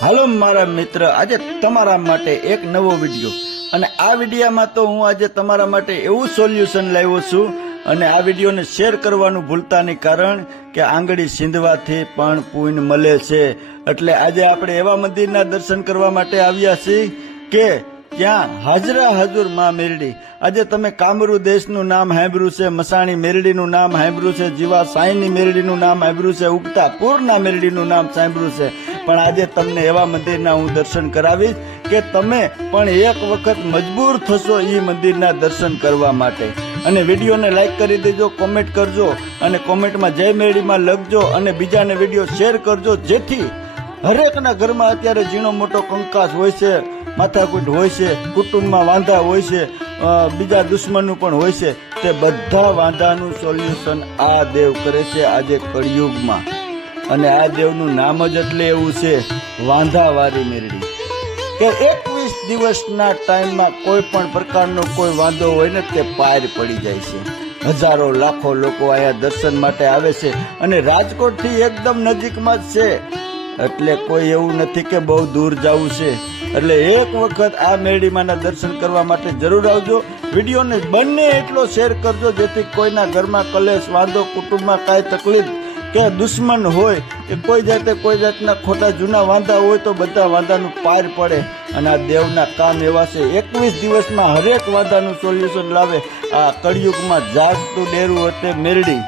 હાલો મારા મિત્ર, આજે તમારા માટે એક નવો વિડીયો અને આ વિડીયામાં તો હું આજે તમારા માટે એવું સોલ્યુશન લાવ્યો છું અને આ વિડીયોને શેર કરવાનું ભૂલતા નહીં, કારણ કે આંગળી સીંધવાથી પણ પુણ્ય મળે છે. એટલે આજે આપણે એવા મંદિરના દર્શન કરવા માટે આવ્યા છીએ કે ત્યાં હાજરા હજુર માં મેરડી. આજે તમે કામરૂ દેશનું નામ સાંભળ્યું છે, મસાણી મેરડીનું નામ સાંભળ્યું છે, જીવા સાઈની મેરડીનું નામ સાંભળ્યું છે, ઉગતા પૂરના મેરડીનું નામ સાંભળ્યું છે. પણ આજે તમને એવા મંદિરના હું દર્શન કરાવીશ કે તમે પણ એક વખત મજબૂર થશો એ મંદિરના દર્શન કરવા માટે. અને વિડીયોને લાઈક કરી દેજો, કોમેન્ટ કરજો અને કોમેન્ટમાં જય મેરડીમાં લખજો અને બીજાને વિડીયો શેર કરજો, જેથી હરેકના ઘરમાં અત્યારે ઝીણો મોટો કંકાસ હોય છે, માથાકૂટ હોય છે, કુટુંબમાં વાંધા હોય છે, બીજા દુશ્મનનું પણ હોય છે, તે બધા વાંધાનું સોલ્યુશન આ દેવ કરે છે આજે કળિયુગમાં. અને આ દેવનું નામ જ એટલે એવું છે, વાંધાવાળી મેરડી, કે 21 દિવસના ટાઈમમાં કોઈ પણ પ્રકારનો કોઈ વાંધો હોય ને તે પાર પડી જાય છે. હજારો લાખો લોકો અહીંયા દર્શન માટે આવે છે અને રાજકોટથી એકદમ નજીકમાં જ છે, એટલે કોઈ એવું નથી કે બહુ દૂર જવું છે. એટલે એક વખત આ મેરડીમાંના દર્શન કરવા માટે જરૂર આવજો. વિડીયોને બંને એટલો શેર કરજો જેથી કોઈના ઘરમાં કલેશ, વાંધો, કુટુંબમાં કાંઈ તકલીફ કે દુશ્મન હોય કે કોઈ જાતના ખોટા જૂના વાંધા હોય તો બધા વાંધાનું પાર પડે. અને આ દેવના કામ એવા છે, 21 દિવસમાં હરેક વાંધાનું સોલ્યુશન લાવે. આ કળિયુગમાં જાગતું ડેરું હતે મેરડી.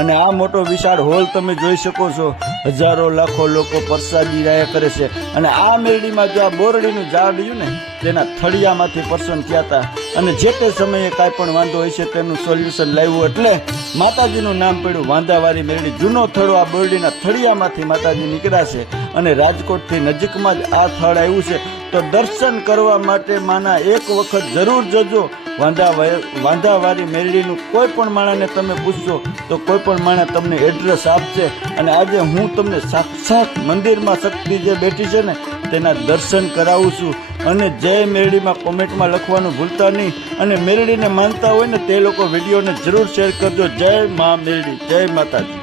અને આ મોટો વિશાળ હોલ તમે જોઈ શકો છો, હજારો લાખો લોકો પ્રસાદી રહ્યા કરે છે. અને આ મેરડીમાં જો આ બોરડીનું ઝાડ રહ્યું ને તેના થળિયામાંથી પસંદ થયા હતા અને જે તે સમયે કાંઈ પણ વાંધો હોય છે તેનું સોલ્યુશન લાવ્યું, એટલે માતાજીનું નામ પડ્યું વાંધાવાળી મેરડી. જૂનો થળો આ બોરડીના થળિયામાંથી માતાજી નીકળ્યા છે અને રાજકોટથી નજીકમાં જ આ થળ આવ્યું છે. તો દર્શન કરવા માટે માના એક વખત જરૂર જજો. વાંધાવાળી મેરડીનું કોઈ પણ માણસને તમે પૂછશો તો કોઈ પણ માણસ તમને એડ્રેસ આપશે. અને આજે હું તમને સાક્ષાત મંદિરમાં શક્તિ જે બેઠી છે ને તેના દર્શન કરાવું છું. અને જય મેરડીમાં કોમેન્ટમાં લખવાનું ભૂલતા નહીં. અને મેરડીને માનતા હોય ને તે લોકો વિડીયોને જરૂર શેર કરજો. જય મા મેરડી, જય માતાજી.